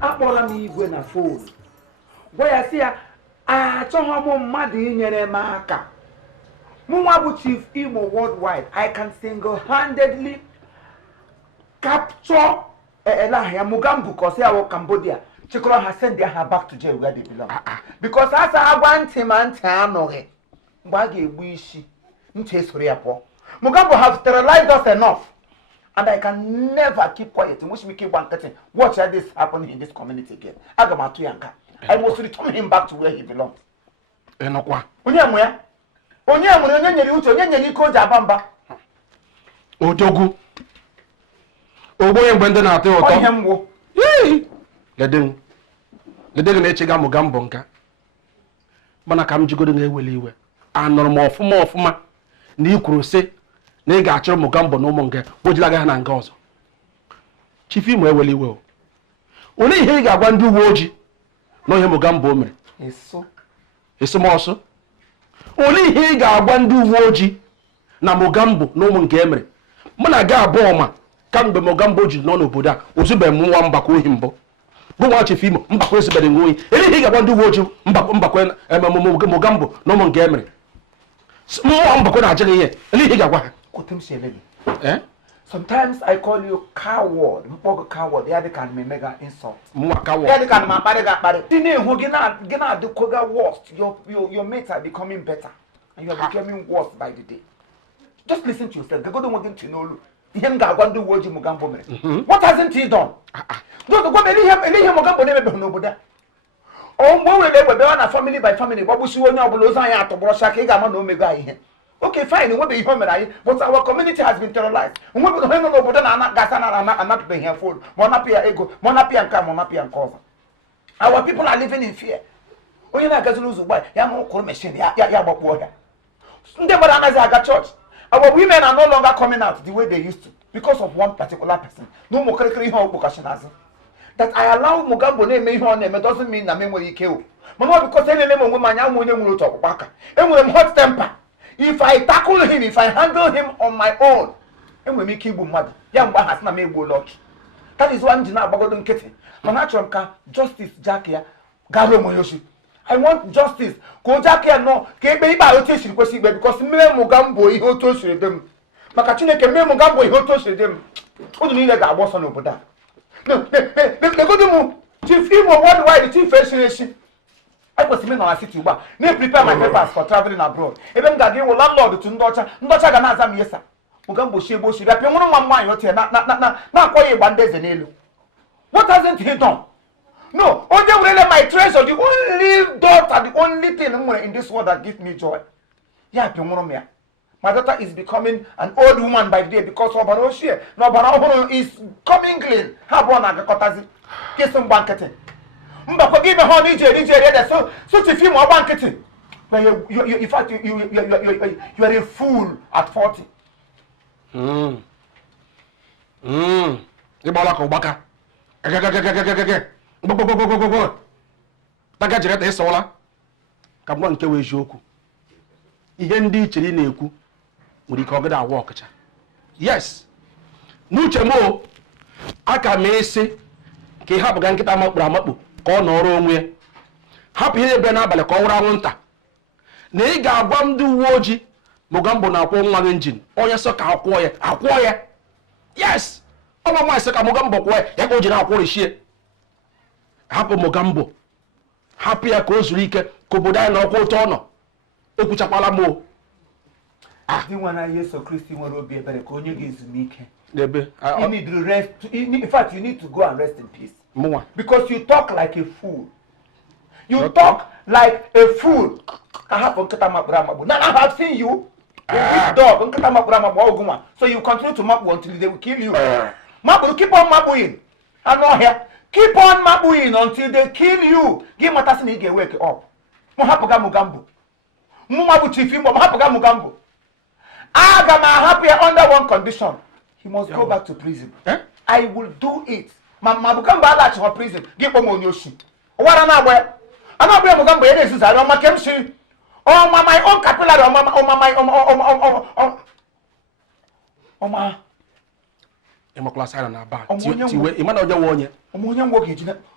akpọla m igwe na fon gwa ya si ya achọghị m mmadụ inyere m aka mụnwa bụ Chief Imo worldwide. I can single-handedly capture ya Mogambo because ya wo Cambodia chikọrọ ha send her back to jail where they belong because asa agwa ntị ma ntị anọghị mgbe a ga-egbu isi ntị esoro ya pụọ. Mogambo have sterilized us enough. And I can never keep quiet. In which we keep one cutting. Watch this happening in this community again. I must return him back to where he belongs. Enokwa. Onye nyeri uche, onye nyeri iko ji abamba. Ojogu. Ogboye mgbe ndị na-atọ ụtọ. Onye mwo. Ledeng na-echega Mogambo nka. Mana ka m jigodo na-eweli iwe. Anọrọ m ọfụma na ikwuru sị na ị ga-achọrọ Mogambo na ụmụ nke ojilaga ha na nga ọzọ. Chief Imo eweli iwe o. Olee ihe ị ga-agwa ndị uwe ojii na ihe Mogambo mere? Esomọsụ. Olee ihe ị ga-agwa ndị uwe ojii na Mogambo na ụmụ nke emere? Mụ na ga abụọ ma kamgbe Mogambo ji nọ n'obodo a ozube m nwa mbakọ ohi mbụ. Bụ nwa Chief Imo mbakọ ezibere nwe ohi. Olee ihe ị ga-agwa ndị uwe ojii mbakọ Mogambo na ụmụ nke emere? Mmụọ mbakọ na-ajịghị ihe. Olee ihe ị ga-agwa ha? Sometimes I call you coward. Coward. Yeah, they can be mega insult. Coward. Yeah, they can worst. Your mates are becoming better, and you are becoming worse by the day. Just listen to yourself. Go to to know. What hasn't he done? Just go Mogambo never no. Oh, we family by family. What was you on your blows? I have to brush a cake. I'm no mega. Okay, fine. But our community has been terrorized. We don't know what I'm not paying here for. Monapia ego, Monapia and come, Monapia and cover. Our people are living in fear. Oh, you're not going to lose why? Yamu machine. But water. Church. Our women are no longer coming out the way they used to because of one particular person. No more that I allow Mogambo name doesn't mean that memory kill. Mama, because any woman, young woman will talk back. And with hot temper. If I tackle him, if I handle him on my own, and we make him mad, young one has not made good luck. That is one dinner about getting. Manachonka, justice, Jackia, Garo Moyoshi. I want justice. Go Jackia, no, can be by rotation because me Mogambo, he told them. Makachine can me Mogambo, he told them. Who do you need that was on over that? No, they go to move. Chief Imo worldwide, the chief fascination. I was in our city, but they prepare my papers for traveling abroad. Even that they will landlord to Ndocha Ganazam, yes, sir. Mogambo Shebo, she appear one of my mind, not quite one day in. What hasn't he done? No, only really my treasure, the only daughter, the only thing in this world that gives me joy. Yeah, my daughter is becoming an old woman by the day because of Baroshia. No, Baroho is coming clean. How about Nagakotazi? Get some banqueting. But give me honey, Nigeria. So to feel more banqueting. But in fact, you are a fool at 40. Ibalako baka. Taka jireta isola. Kabwa nke we joku. Ihe ndị ichere na-ekwu nwere ike ọgada awa ọkacha. Yes. N'uche mo aka m esi ka ihe hapụ ga nkịta amakpụrụ amakpụ ka ọ nọrọ onwe ya. Hapụ ihe ebe n'abalị ka ọ wụrụ anwụnta. Na ị ga-agwa ndị uwe ojii Mogambo na-akwụ nwa gị injin. Onye sọ ka akwụọ ya. Yes. Ọnwa nwa sọ ka Mogambo kwụọ ya ka o ji na-akwụ rishie. Hapụ Mogambo. Hapụ ya ka o zuru ike ka obodo anyị na ọkwa ụtọ ọ nọ. Ekwuchakwala m. Ndị nwa na Yesu Kristi nwere obi ebere ka onye ga-ezumike. Ebe. You need to rest. In fact, you need to go and rest in peace. Mwa. Because you talk like a fool. You talk like a fool. I have seen you. A big dog. So you continue to mabu until they will kill you. Mabu, keep on mabuing. I'm not here. Keep on mabuing until they kill you. Give Matasini get wake up. Mohapaga Mogambo. Mumabu Chief Imo, Mohapaga Mogambo. I'm happy under one condition. He must go back to prison. I will do it. Mabukamba ala to prison. Give him on your ship. What am I wear? I'm not going Mogambo. It is I don't make him see. Oh, my own capillary. Oh, my. ịmakọla saịna na aba tiwe ịma na onye nwe onye onye nwe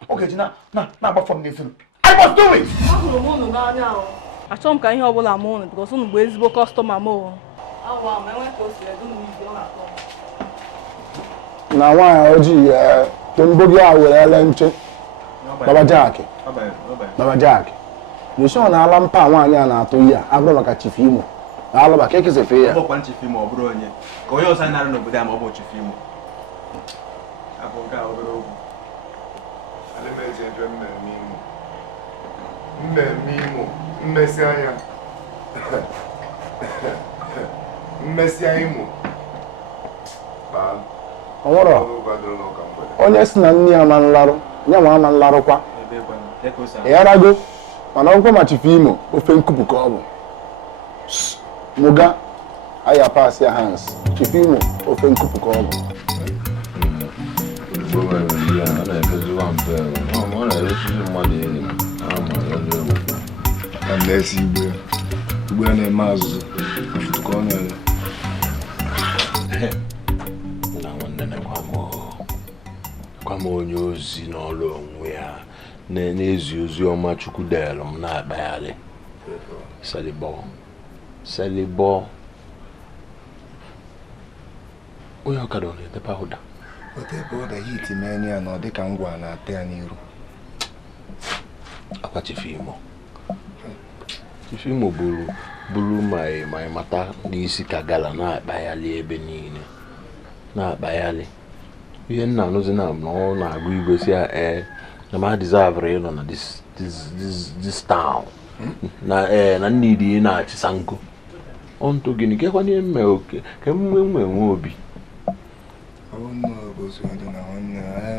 oge eji na-agbafọ m n'efu I must do it. Ahụrụ m unu n'anya ahụ. Achọrọ m ka ihe ọbụla m unu bikọs unu bụ ezigbo kọstọma m o. Awa ma enwe ka o si edu m izi ọ na-atọ. Na nwaanyị ojii ya tombo gị a werele nche Baba Jack Nishon na ala mpa nwaanyị a na-atụ ihe a abụrụ maka Chief Imo na alụba ka ekesefe ya ọbụkwa Chief Imo ọ bụrụ onye ka onye ọzọ narị n'obodo a ma ọ bụ Chief Imo abụ nke a obere okwu Alemezi ebe mmemme Imo mmesi anya mmesi anya Imo ọnwụrọ onye si na nne ya ma nlarụ nye nwa ama nlarụkwa ịgharago mana ọgwụkwọ ma Chief Imo ofe nkupu ka ọ bụ Muga aya pass ya hands Chief Imo ofe nkupu ka ọ bụ na-esi igbe ya na-eme azụzụ afụtụ ka ọ na-ele kwa m onye ozi n'ọrụ onwe ya na-ezi ozi ọma Chukwu delu m na-akpagharị selibọ onye ọkada ọ na-etepa ụda otebe ụda hit mee ya na ọ dị ka ngwa na-ata ya n'iru akwa Chief Imo buru ma mata n'isi ka gala na-akpagharị ebe niile na-akpagharị ihe nna anụzi na ọ na-agụ igwe si ya na ma deserve ịnọ na this town na nnidi na-achịsa nkụ ọntụ gịnị kekwa ihe mme oke ka nwe obi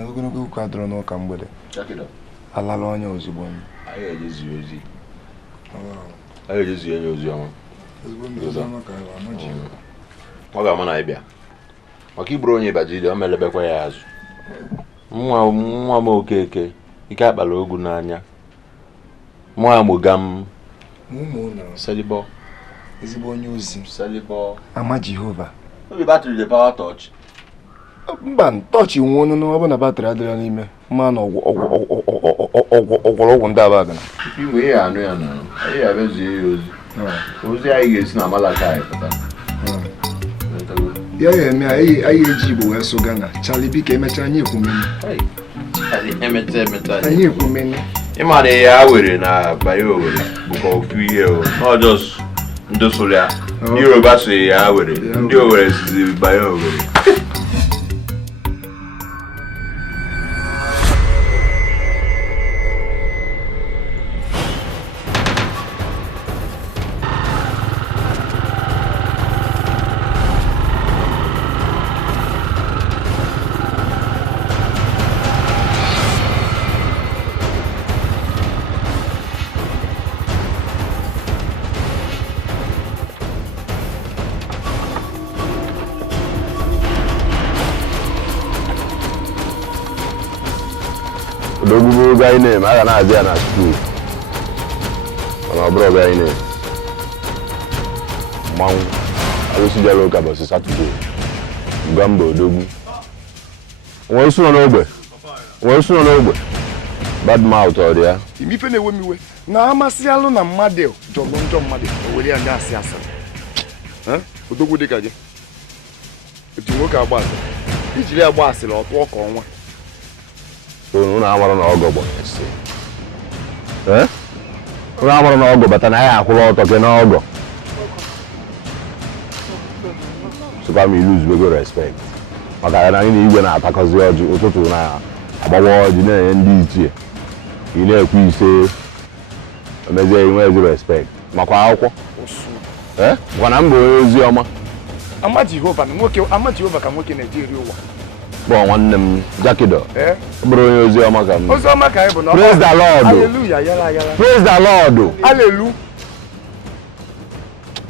ogologo ụka dọrọ n'ụka mgbede alala onye ozugbo anyị ejezi onye ozi ọma ọ ga-ama na ịbịa maka iburu onye bajiri o melebekwa ya azụ nwa m Okeke ike akpala ogu n'anya nwa Mogam selibọ ezigbo onye ozi selibọ ama Jehova obi battery the power touch mba tọchị nwe ọnụnụ ọ bụ na batrị adịrị n'ime mma na ọgwụrọgwụ ndị aba gana inwe ihe anụ ya na anyị abezie ya ozi anyị ga-esi na Malachi pụta ya eme anyị eji Igbo wee so Ghana Charlie biko emechaa anyị ekwumeni anyị ekwumeni ịma na ya were na bayo were bụkwa ofu ihe n'ọjọs ndị sụrụ ya Yoruba so ya were ndị Owere sizi bayo were Dogu guy name, I na azia na school. Ona bro guy name. Mau. I was jalo ka bo Saturday. Mogambo dogu. Wọ́n sún n'ogbe. Bad mouth or there. Imife na-ewe miwe na amasị alụ na mmadụ jọgbọ njọ mmadụ owere ya ndị asị asị odogwu dịka gị otu nwoke agba asị ijiri agba asịrị ọtụ ọka ọnwa Unu amara na ọgọ gbọ ese. Unu amara na ọgọ bata na ya akwụrụ ọtọ ke na ọgọ. Super me lose we go respect. Maka ya na anyị na igwe na-atakọzi ọjị ụtụtụ na agbawa ọjị na-enye ndị ichie. Ị na-ekwu ise emezie inwe ezi respect. Makwa akwụkwọ. Maka na mbụ ozi ọma. Ama Jehova ka nwoke na-ejeri ụwa. Bụ nwanne m Jakido. Bụrụ onye ozi ọma ka m. Ozi ọma ka anyị bụ na Praise the Lord. Hallelujah, yala. Praise the Lord. Hallelujah.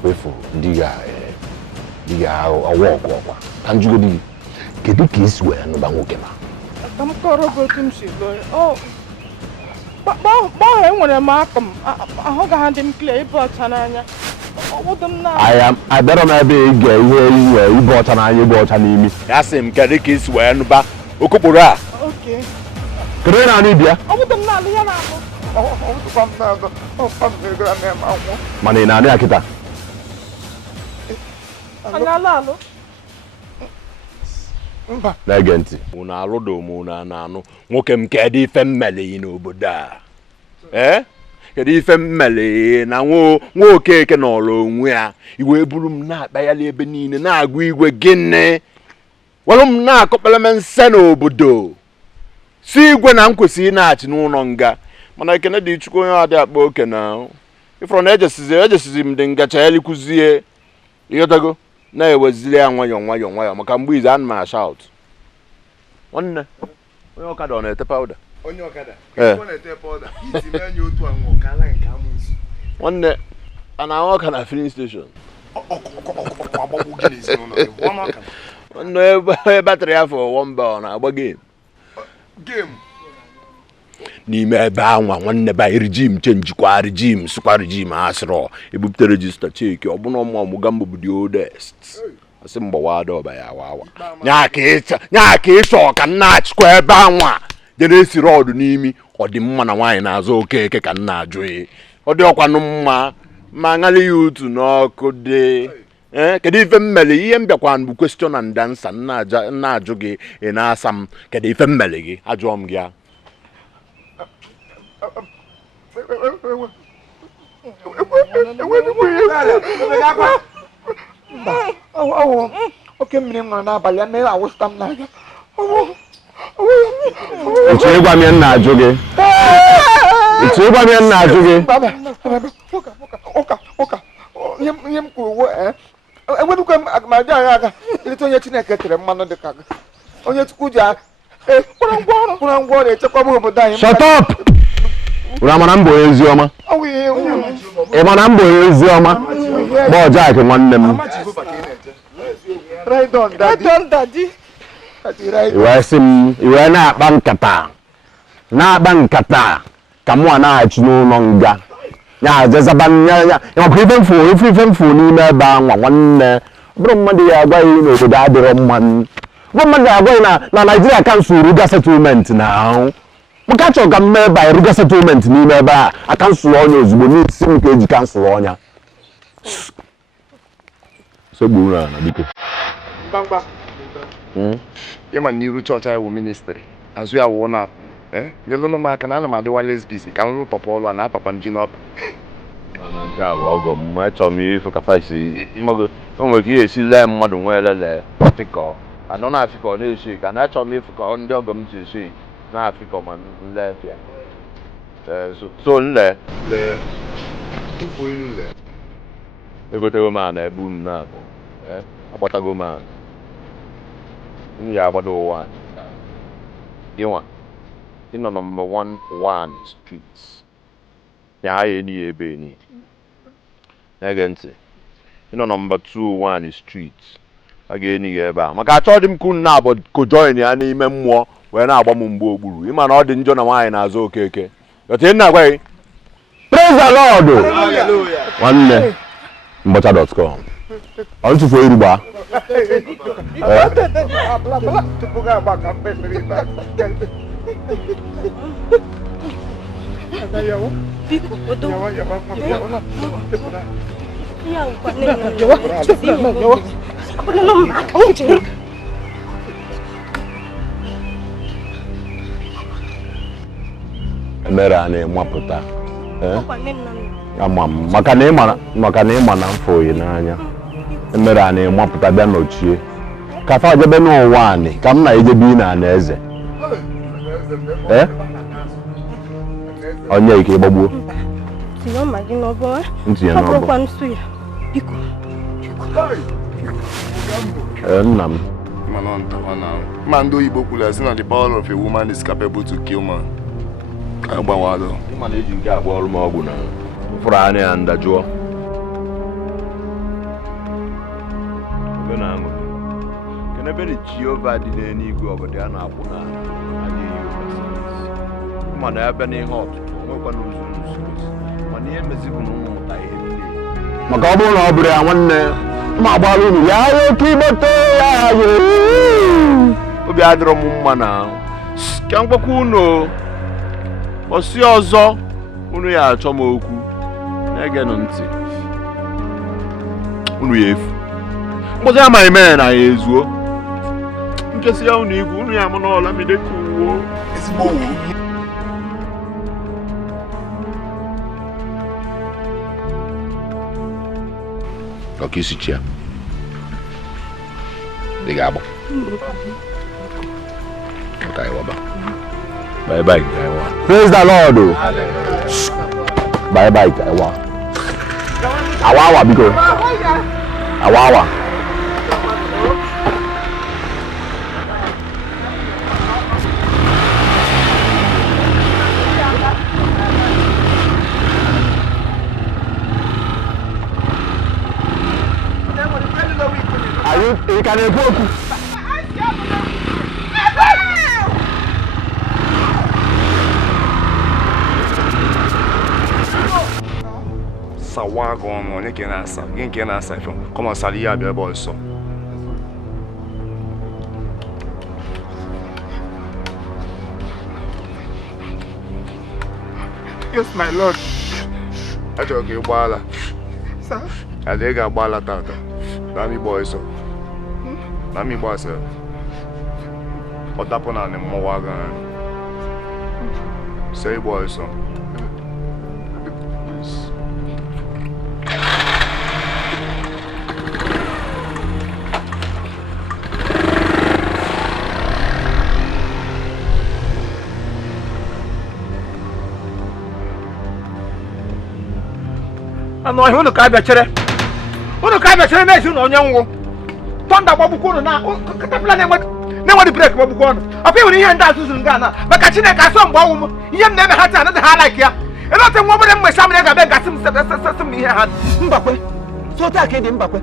Wefo diga ọwọ ọkwa. Ka njugo di. Kedu ka esi wee nụba nwoke ma? Ka m kọrọ gị otu m si lụọ. Gbaa enwere m aka m ahụ ga ha dị m clear ịbụ ọcha n'anya. abịara m ebe ige ihe iwe ibe ọcha n'anya ibe ọcha n'imi ya sị m kedu ka isi wee nụba okokporo a kedu na anị bịa mana ị na-anị ya kịta na-ege ntị unu alụdo m unu na-anụ nwoke m kedu ife mmele n'obodo a kedu ife mmele na nwa Okeke n'ọrụ onwe ya iwe buru m na-akpaghalị ebe niile na-agụ igwe gịnị were m na-akọpere m nse n'obodo si igwe na m kwesịrị na-achị n'ụlọ nga mana ekene dị Chukwu onye adị akpa oke na ifụrụ na ejesizi m dị ngacha elikụzie ịghọtago na-ewezili ya nwayọọ maka mgbe izu ana m ashaut nwanne onye ọkada ọ na-ete pawuda onye ọkada ọ na-ete pawuda iti na-enye otu anwụ ka ala nke amụsụ nwanne a na-ahụ ọka na filling station nwanne ebe batrị ya fọ wọmba ọ na-agba game n'ime ebe anwa nwanne ba regime chenjikwa regime sụkwa regime asịrọ ebupụta regista cheki ọbụna ọmụ Mogambo bụ the oldest asị mgbawa ọba ya wawa nya ka ịchọ ka nna achịkwa ebe anwa jere esiri ọdụ n'imi ọ dị mma na nwaanyị na-azụ Okeke ka nna ajụ ọ dị ọkwanụ mma ma ṅalị ya otu n'ọkụ dị kedu ife mmele ihe m bịakwa bụ question and answer nna ajụ gị ị na-asa m kedu ife mmele gị ajụọ m gị ya oke mmiri nọ n'abalị ya mere awụsta m n'anya Itu ịgwa m nna ajụ gị ụka ihe m kwuru enwedukwe m agụmaja agha aga ilite onye Chineke tere mmanụ dị ka gị onye Chukwu ji kpụrụ ngwa ọrụ echekwaba obodo anyị. Shut up! Ura mana mbọ ezi ọma. Ị mana mbọ ezi ọma. Gbaa Jack nwanne m. Right on daddy. Iwe sị m iwe na-akpa nkata ka mụ na-achị n'ụlọ nga ya jezaba ya maka ife mfu n'ime ebe anwa nwanne bụrụ mmadụ ya agwaghị n'obodo adịrọ mma bụ mmadụ agwaghị na Nigeria kansụl ruga settlement na ahụ maka achọ ka mme ebe a ruga settlement n'ime ebe a akansụl ọnya ozugbo n'isi m ka eji kansụl ọnya sogburu na biko ịma n'iru chọọchị anyị wụ ministri azụ ya wụ na nyelụnụ m aka na ana m adịwa lesbis ka m rụ papa ọlụ a na papa nji n'ọpa nke a bụ ọgọ m achọrọ m ife ka faisi o nwere ka ihe esi lee mmadụ nwee lele afịkọ anọ na afịkọ na-esi ka na achọrọ m ife ka ndị ọgọ m si esi na afịkọ ma nlefịa so nle egotego m a na ebu m na agbatago m a m ya agbado ụwa ịnwa ịnọ number 1 street ya ha eni ebe ni na-ege ntị ịnọ number 2 street a ga-eni ya ebe a maka achọ dị m kun na abụ ko join ya n'ime mmụọ wee na-agba m mgbe ogburu ịma na ọ dị njọ na nwaanyị na-azụ Okeke yote nna agwa gị praise the Lord nwanne mbocha.com ọ ntụfu erugba emere a na-emapụta maka na ịma na mfọ oyi n'anya emere a na-emapụta bịa n'ochie ka fa jebe n'ụwa anị ka m na-ejebe na anaeze onye ike ịgbagbuo ntinye n'ọbụ nna m ma ndị oyibo kwuru asị na the power of a woman is capable to kill man ka agbanwalụ ịma na eji nke agba ọrụ m ọgwụ na ụfụrụ anya ya ndajụọ ebe na Jehova dị n'eluigwe obodo a na-akwụ na adịghị mana ebe na ihe ọtụtụ onwekwa n'ụzọ mana ihe mezibụ na ụmụ mụta ihe ndị maka ọ bụrụ na ọ bụrụ ya nwanne ma agbara unu ya oke igbete ya obi adịrọ m mma na ka mgbakwa unu ọsị ọzọ unu ya achọ m okwu na-egenụ ntị unu ya efu mkpọzi amaghị mee na ya ezuo nkesi ya unu igwu unu ya amụ n'ọla mideka uwo ezigbo uwo ọka isi chi ya dị ga-agba ọka ịwaba bye bye ka ịwa praise the Lord bye bye ka ịwa awa biko awa you can evoke sawa go on ke na asa nke na asa fo come sali ya be boy so yes my lord ajo ke gbala sir ade ga gbala tata Nami boy so. Nami boy so. Otapo na ne mwaga. Say boy so. Ano ahi unu ka bia chere. Unu ka bia chere na esi unu onye nwu. Tonda gbabuko unu na katapila na enwe break gbabuko unu. Afi unu ihe nda asusu nga na. Maka Chineke aso mgba wu m. Ihe m na-eme ha taa na ha like ya. Ebe te nwa obere mmesha m ga be gasim sesim ihe ha. Mbakwe. So ta ka dị mbakwe.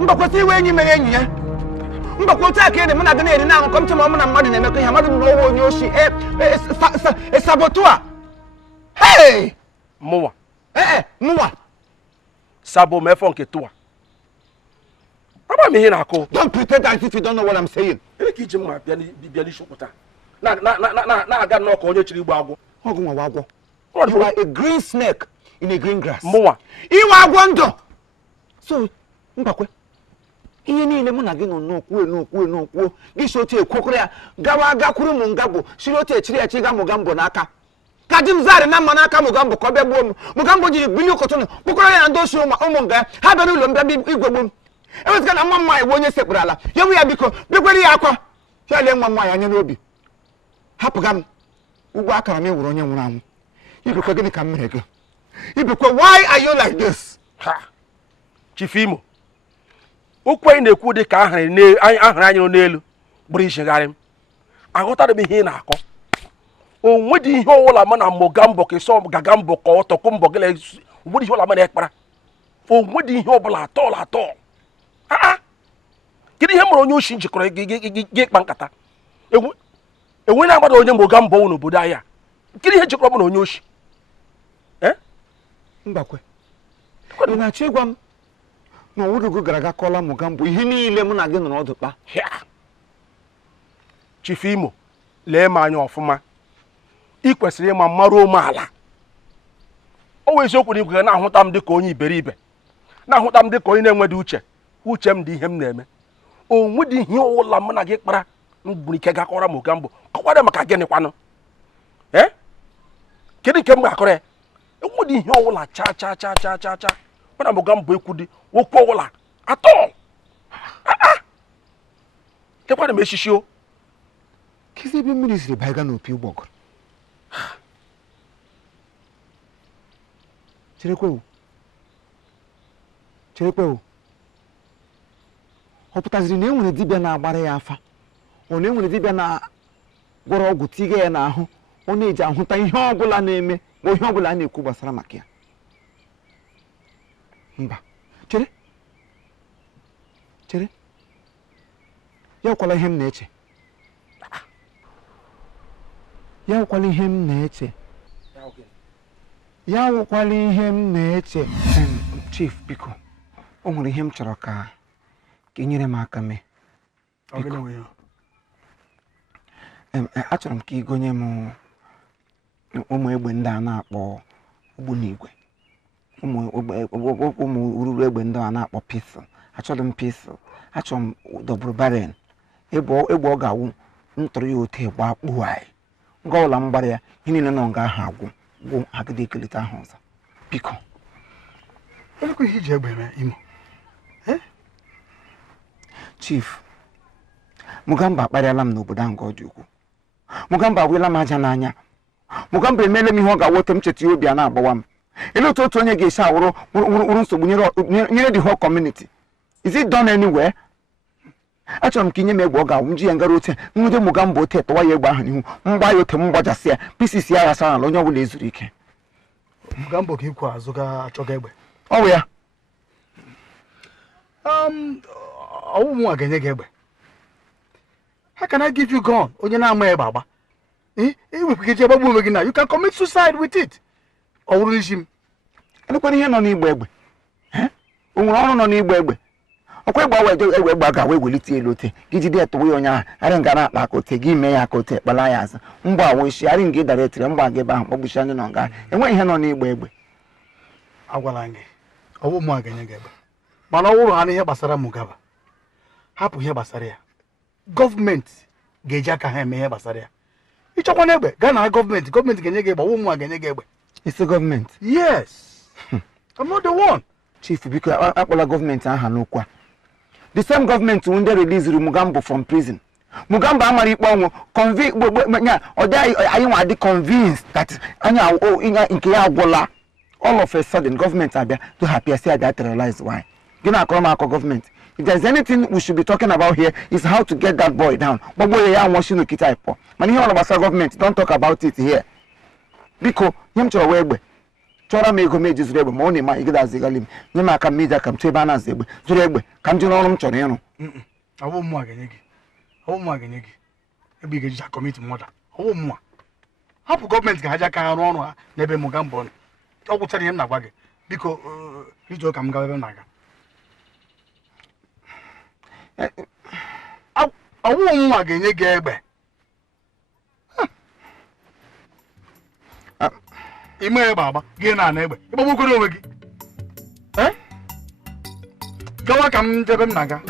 Mbakwe si iwe enyi mere enyi ya. Mbakwe ta ka dị m na ga na-eri na nkom chema m na mmadụ na-emekọ ihe mmadụ na owo onye oshi sabotua. Hey! Mụwa. Mụwa. Sabo mefo nke tuwa. Aba mi hina ko. Don't pretend as if you don't know what I'm saying. Ebe ki je ma bia ni shokuta. Na aga no ko onye chiri igbo agwo. Ogu nwa agwo. You are a green snake in a green grass. Mụwa. Iwa agwo ndo. So, mbakwe. Ihe niile mụ na gị nọ n'okwu. Gị shote ekwokoro ya. Gawa gakwuru mu ngabo. Shirote echiri echi ga Mogambo n'aka. Kadim zari na manaka Mogambo ko be gbo Mogambo ji bili okoto kpokoro ya ndo shi ụmụ nga ha bịara ụlọ mbịa igwe gbo ewezga na mma iwe onye sekpuru ala yewu ya biko bikwere ya akwa ya le mma ya anya n'obi hapụga m ugbo akara m ewuru onye nwụrụ anwụ ibekwe gịnị ka m mere gị ibekwe why are you like this ha Chifimo okwe na-ekwu dị ka ahụrụ anyị n'elu gburu ishegharị m aghọtara m ihe ị na-akọ onwe dị ihe ọwụla ma na Mogambo ka so gagambo ka ọtọkụmbọ gele onwe dị ihe ọwụla ma na ekpara onwe dị ihe ọbụla atọ kedu ihe mere onye oshi njikọrọ gị kpa nkata enwe na-agbada onye Mogambo n'obodo anyị kedu ihe jikọrọ m na onye oshi mbakwe ị na-achọ ịgwa m na ọwụrụgo gara aga kọla Mogambo ihe niile mụ na gị nọ n'ọdụ kpa Chifimo lee m anya ọfụma ị kwesịrị ịma mmarụ umeala o wee eziokwu na igwe na-ahụta m dịka onye iberibe na-ahụta m dịka onye na-enwedị uche m dị ihe m na-eme onwe dị ihe ọwụla m na gị kpara m gburu ike gakọrọ Mogambo kọkwara maka gịnị kwanụ kedu nke m ga-akọrọ ya enwe dị ihe ọwụla cha mana Mogambo ekwu dị okwu ọwụla atọ kekwana m echichi o kezi ebe mmiri siri baiga n'opi ụgbọgụrụ cherekwe ọ pụtaziri na enwere dibịa na-agbara ya afa ọ na enwere dibịa na-gwọrọ ọgwụ tiga ya n'ahụ ọ na-eji ahụta ihe ọbụla na-eme ma ihe ọbụla a na-ekwu gbasara maka ya mba chere ya ọkwala ihe m na-eche ya wụkwala ihe m na-eche Chief, biko, o nwere ihe m chọrọ ka nyere m aka mee. Achọrọ m ka ị gonye m ụmụ egbe ndị a na-akpọ ogbunigwe. Ụmụ ururu egbe ndị a na-akpọ pistol. Achọrọ m pistol. Achọrọ m double barrel. Egbe ọ ga-awụ ntụrụ ya ote gba kpuo anyị. Nga ụlọ mgbara ya, ihe niile nọ nga ahụ agwụ gwụ agide ekelite ahụ ọzọ. Biko. Elekwa ihe iji egbe eme Imo? Chief, Mogambo akparịala m n'obodo ahụ ọ dị ukwuu. Mogambo awela m aja n'anya. Mogambo emeela m ihe ọ ga-awote m cheta obi a na-agbawa m. Ele otu onye ga-esi awụrụ nsogbu nyere the whole community. Is it done anywhere? Achọrọ m ka inye m egbe ọ ga-awụ nji ya ngara ote nwude Mogambo ote tọwa ya egbe ahụ n'ihu mgba ya ote m gbajasị ya pieces ya ghasa n'ala onye ọbụla ezuru ike. Mogambo ka ikwu azụ ga-achọga egbe. Ọ bụ ya. Ọwụ mụ a ga-enye gị egbe. How can I give you gun? Onye na-ama egbe agba. Ewepụ gị agbagbu onwe gị na you can commit suicide with it. Ọ wụrụ isi m. Elekwara ihe nọ n'igba egbe. O nwere ọrụ nọ n'igba egbe. Ọkwa egbe ga-awa ewelite elu ote gị jide etụwa ya onye ahụ arị nga na-akpa aka ote gị mee ya aka ote kpala ya azụ mgba awa isi arị nga dara etiri mgba gị ebe ahụ kpọgbuchi anya nọ nga enweghị ihe nọ n'igba egbe. Agwala gị ọwụ mụ a ga-enye gị egbe mana ọ wụrụ ha n'ihe gbasara Mogabo hapụ ihe gbasara ya gọọmenti ga-eji aka ha eme ihe gbasara ya ịchọkwa na egbe gaa na gọọmenti ga-enye gị egbe ọwụ mụ a ga-enye gị egbe. Isi gọọmenti? Yes. I'm not the one. Chief, biko akpọla gọọmenti aha n'okwu a. The same government when they released Mogambo from prison. Mogambo amara ikpe ọnwụ anyị convinced that nke ya agwụla. All of a sudden government abịa to happy say that realize why. Gịnị akọrọ m akọ government. If there's anything we should be talking about here is how to get that boy down. Gbogbo ya anwụ shinu kita ịpọ. Mana ihe ọrụ gbasara government, don't talk about it here. Biko, nye m chọrọ wee egbe. Chọrọ m ego meji zuru egbe ma ọ na-eme igide azigali m nye m aka meji aka m tụ ebe a na-azụ egbe zuru egbe ka m jiri ọrụ m chọrọ ịrụ. Ọwụ mụ a ga-enye gị ebe ị ga-eji commit murder. Ọwụ mụ a hapụ gọọmenti ga ha ji aka ha rụọ ọrụ ha n'ebe Mogambo nọ. Ọ gwụchara ihe m na-agwa gị biko iji ụka m gawa ebe m na-aga. Ọwụ mụ a ga-enye gị egbe ime egbe agba gị na-ana egbe ịgbagbukwere onwe gị gawa ka m jebe m na-aga.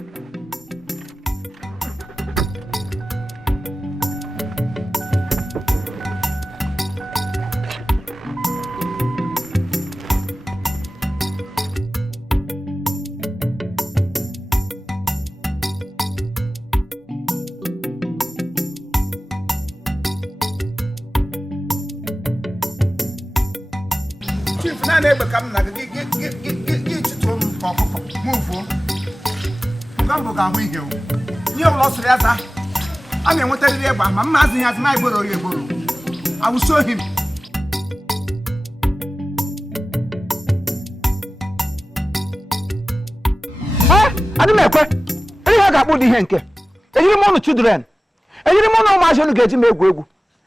Egbe ka m na gị chịtụrụ m ka ọkụkọ mụvuo Mogambo ga-ahụ ihe ihe ọbụla ọ sụrụ ya zaa a na-enwetarịrị egbe ma mma azụ ihe azụ ma egboro ya egboro awụsi ohi m. Adị m ekwe ihe ga-akpụ dị ihe nke ejiri m ụnụ children ejiri m ụnụ ụmụazị unu ga-eji m egwu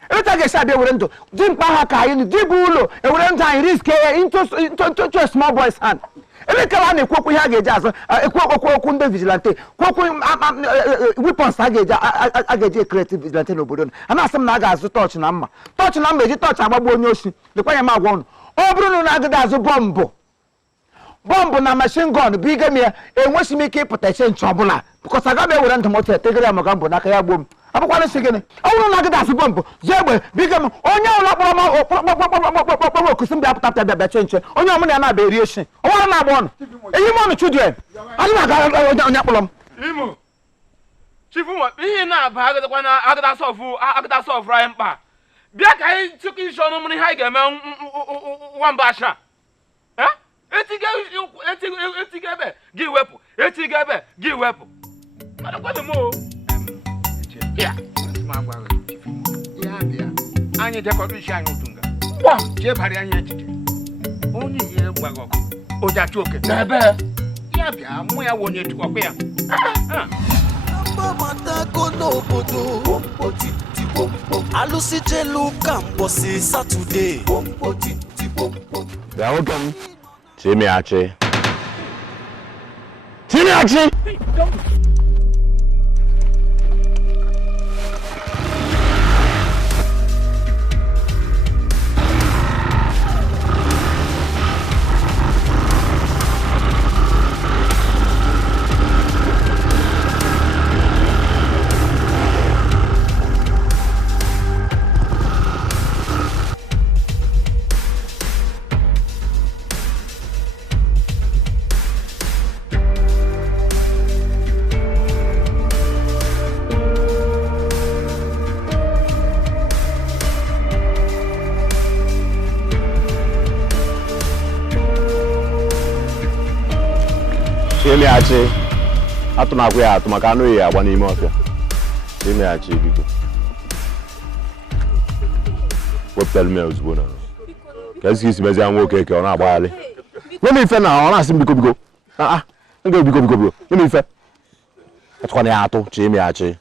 Eta ga-esi abịa were ndụ dị mkpa ha ka anyị dị bụ ụlọ ewere ndụ anyị risk into a small boy's hand. Ebe ka a na-ekwu okwu ihe a ga-eji azụ okwu ndị vigilante kwokwu weapons a ga-eji ekreti vigilante n'obodo a na-asị m na a ga-azụ tọọchị na mma eji tọọchị agbagbu onye osi lekwa ya m agwa ụnụ ọ bụrụ na unu agịda azụ bọmbụ na machine gun bụ ige m ya enweghị m ike ịpụta eche nche ọbụla bụkọs aga m ewere ndụ m otu etegere ya Mogambo n'aka ya gbuo m abụkwana isi gịnị ọ bụrụ na agịda asụ bọmbụ zuo egbe bige m onye ọbụla kpọrọ m okusi mbịa pụtapụta bịa bịa nche onye ọmụna ya na-abịa eri echi ọnwara na-agba ọnụ eyi m ọnụ chudren adị m aga onye akpọrọ m Imo chifu ihe na-aba agịda sọfụ anyị mkpa bịa ka anyị chịkwa isi ọnụ mụrụ ihe anyị ga-eme nwamba asha etiga ebe gị wepụ etiga ebe gị wepụ anyị dekọrọ isi anyị otu nga gbam jee barị anyị echiche onye ihe gbaga ọkụ ojachi oke n'ebe ya bịa mụ ya wonye ọkụ ya Matago n'obodo alụsijelu ka mbọsị Satọde bịa nwoke m chịmịachị Chimeachi! Chimeachi, atụmakwa ya atụ maka anụ ya agba n'ime ọfịa. Chimeachi biko. Wepụtara m ya ozugbo na ka esi mezi ya nwoke ka ọ na-agbagharị. Nye m ife na ọ na-asị m biko biko. M ga biko biko biko. Nye m ife. Atụkwana ya atụ Chimeachi.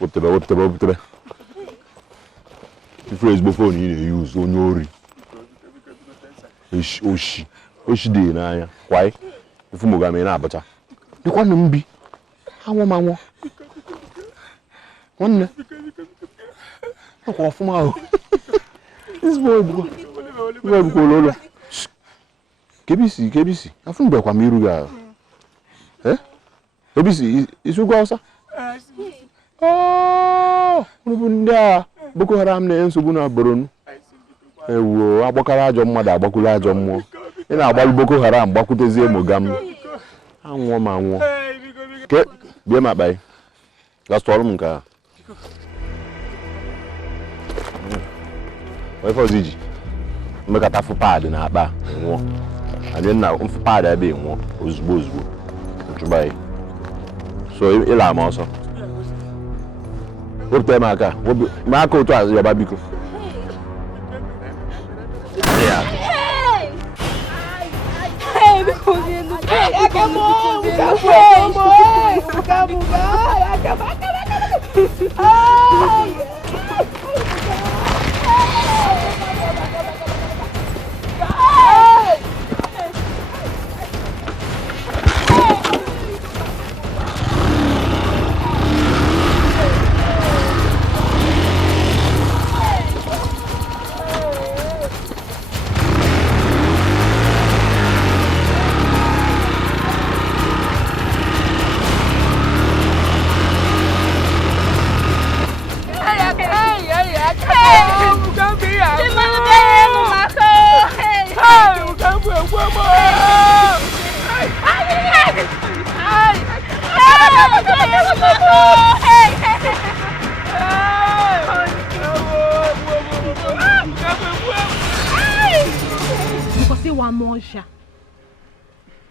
Wepụtebe. Ife ezigbo fon ị na-eyuzu onye ori. Oshi dị n'anya kwai ifu Mogabo na-abacha dịkwa na mbi anwụ nwanne ọkwa ọfụma ahụ ezigbo ebugo ụlọ kebisi afụ mbekwa m iru gị ahụ kebisi isugwu Hausa bụ ndị agha Boko Haram na nsogbu na Borno ewo agbakara ajọ mmadụ agbakwuru ajọ mmụọ ị na-agbalụ Boko Haram gbakwutezie Mogabo anwụọ ma anwụọ ke bie m akpa gastọrọ m nke a ife ọzọ iji mmekọta fụ paadị na akpa nwụọ anyị na mfụ paadị ebe nwụọ ozugbo nchụba ya so ịla ama ọsọ wepụta m aka otu azụ yaba biko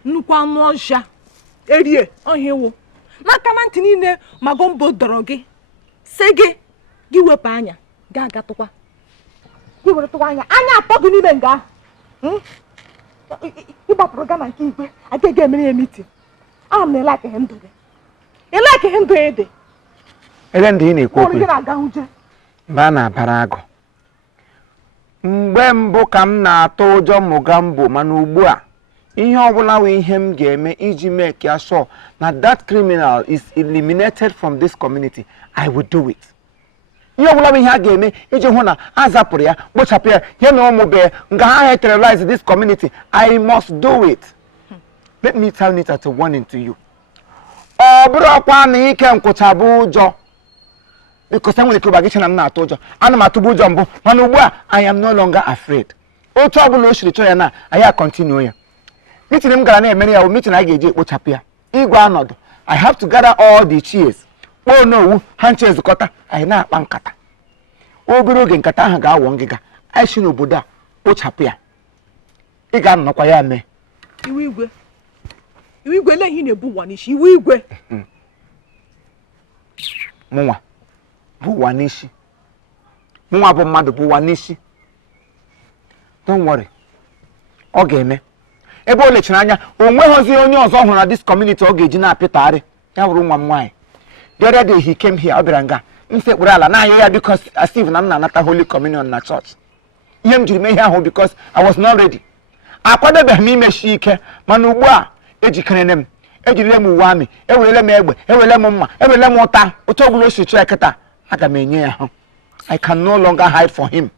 nnukwu anụ ọsha erie ọhịa n'aka na ntị niile Mogambo dọrọ gị sị gị wepụ anya ga-agatụkwa gị were tụkwa anya atọ gị n'ime nga ịgbapụrụ gaa na nke igwe agaghị emere ya mitin ahụ m na ịlaikeghị ndụ gị ede ele ndị ị na-ekwu okwu gị na-aga hụje mgbe a na-abara agụ mgbe mbụ ka m na-atụ ụjọ Mogambo mana ugbu a ihe ọbụla wee ihe m ga-eme iji mee ka sure na that criminal is eliminated from this community I will do it. Ihe ọbụla bụ ihe a ga-eme iji hụ na a zapụrụ ya kpochapụ ya ya na ụmụ be nga ha terrorize this community I must do it. Let me tell it as a warning to you. Ọ bụrụ ọkwa na ike nkwụcha bụ ụjọ because enwere ike ụba gị na m na-atụ ụjọ ana m atụbụ ụjọ mbụ mana ugbu a I am no longer afraid. Otu ọbụla o shiri chọọ ya na anyị continue ya. Meeting m gara na-emere ya meeting a ga-eji ekpochapụ ya igwe anọdụ I have to gather all the cheers kpọọ n'owu ha nche ezukọta anyị na-akpa nkata obere oge nkata ahụ ga-awọ ngịga anyị si n'obodo a kpochapụ ya ị ga-anọkwa ya mee iwu igwe le ihe na-ebu ụwa n'isi iwu igwe mụnwa bụ ụwa n'isi mụnwa bụ mmadụ bụ ụwa n'isi don't worry ọ ga-eme ebe o lechara anya o nweghịzi onye ọzọ hụrụ na this community ọ ga-eji na-apịtagharị ya hụrụ nwa m nwaanyị the other day he came here ọ bịara nga m sekpụrụ ala na-anya ya because as if na m na-anata holy communion na church ihe m jiri mee ihe ahụ because I was not ready akwadebe m imechi ike mana ugbu a ejikere m ejirila m uwe amị ewelele m egbe ewelele m mma ewelele m ụta otu ọbụla o si chọọ kịta aga m enye ya ha. I can no longer hide for him.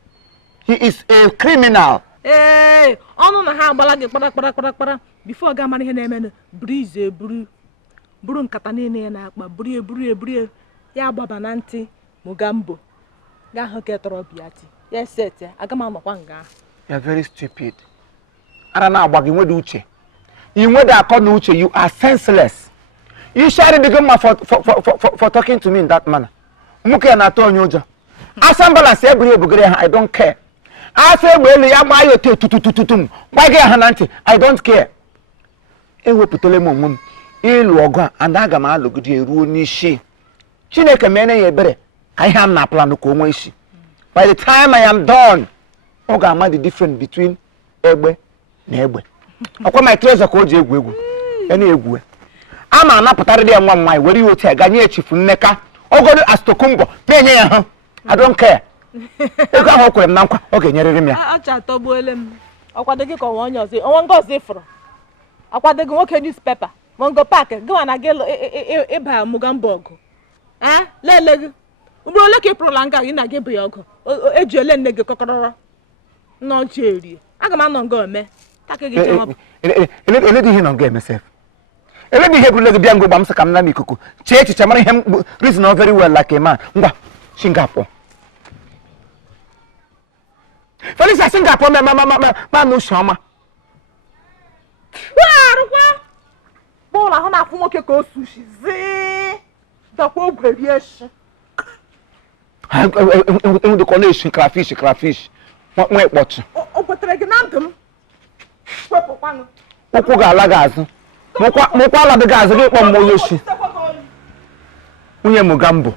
He is a criminal. Ee, ọnụ na ha agbala gị kpara before ga mara ihe na-eme brize buru nkata niile ya na-akpa burie ya gbaba na ntị Mogambo ga hụ ka tọrọ biati ya set ya aga m anọkwa nga. You are very stupid. Ara na agba gị nwede uche. You nwede akọ na uche. You are senseless. You share the gumma for talking to me in that manner. Muke na atọ onye ụjọ. Asambala se eburi ebugere ha, I don't care. Asa egbe elu ya gba yo te tutututum. Gbage ha na ntị, I don't care. Ewepụtala m onwe m ịlụ ọgụ a and aga m alụgide eruo n'isi. Chineke mene ya ebere ka ihe am na plan ka onwe isi. By the time I am done, ọ ga-ama the difference between egbe na egbe. Ọkwa my treasure ka o ji egwu eni egwu. Ama anapụtarịrị ya nwa nwaanyị were ihe otu a ganye echifu nneka ogodo astokumbo na-enye ya ha. I don't care. Ego ahụ kwere m na nkwa ọ ga-enyerịrị m ya. Acha atọgbuole m. Ọkwado gị ka ọnwa onye ọzọ onwe ngozi fụrụ. Ọkwado gị nwoke newspaper Mongo Park gị na gị ịba Mogambo ọgụ. Lele gị. Ugbo ole ka ị pụrụla nga gị na gị bụ ya ọgụ. Eji ole nne gị kọkọrọrọ n'ọjị eri. Aga m anọ nga ome. Taka gị jewapụ. Ele dị ihe nọ nga emesef. Ele dị ihe bụrụ gị bịa ngwa m sị ka m na n'ikuku. Chee echiche mara ihe reason very well like a man. Ngwa Singapore. Felisa Singapore ma no shama. Warwa. Bola ho na fu nwoke ka o sushi zi. Dakwa ogweri eshi. The connection crayfish. Nwa ekpọtụ. O gwetere gị na ndụ m. Kwepụ kwanụ. Ụkwụ ga-ala gị azụ. Mụkwa ala dị gị azụ gị kpọ mmụọ yoshi. Nwunye Mogambo.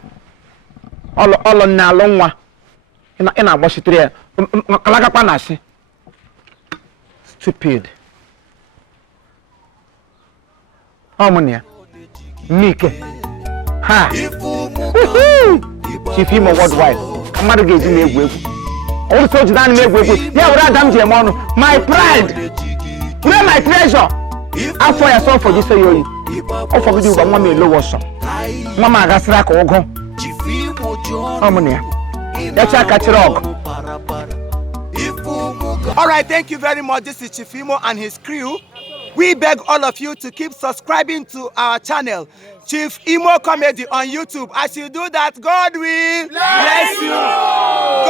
Ọlọ nne alụ nwa. Ị na-agbachitere ya. Kalagakwa na asị. Stupid. Ọmụnụ ya. Mike. Ha. Chief Imo worldwide. Mmadụ ga-eji m egwu. Ọ bụrụ soji naanị m egwu. Ya were Adam ji eme ọnụ. My pride. Where my treasure. Afọ ya sọ for say oyi. Ọ fọgide ụgwọ nwa m elo wọsọ. Nwa m agasịrị aka ụgwọ. Ọmụnụ ya. All right, thank you very much. This is Chief Imo and his crew. We beg all of you to keep subscribing to our channel, Chief Imo Comedy on YouTube. As you do that, God will bless you.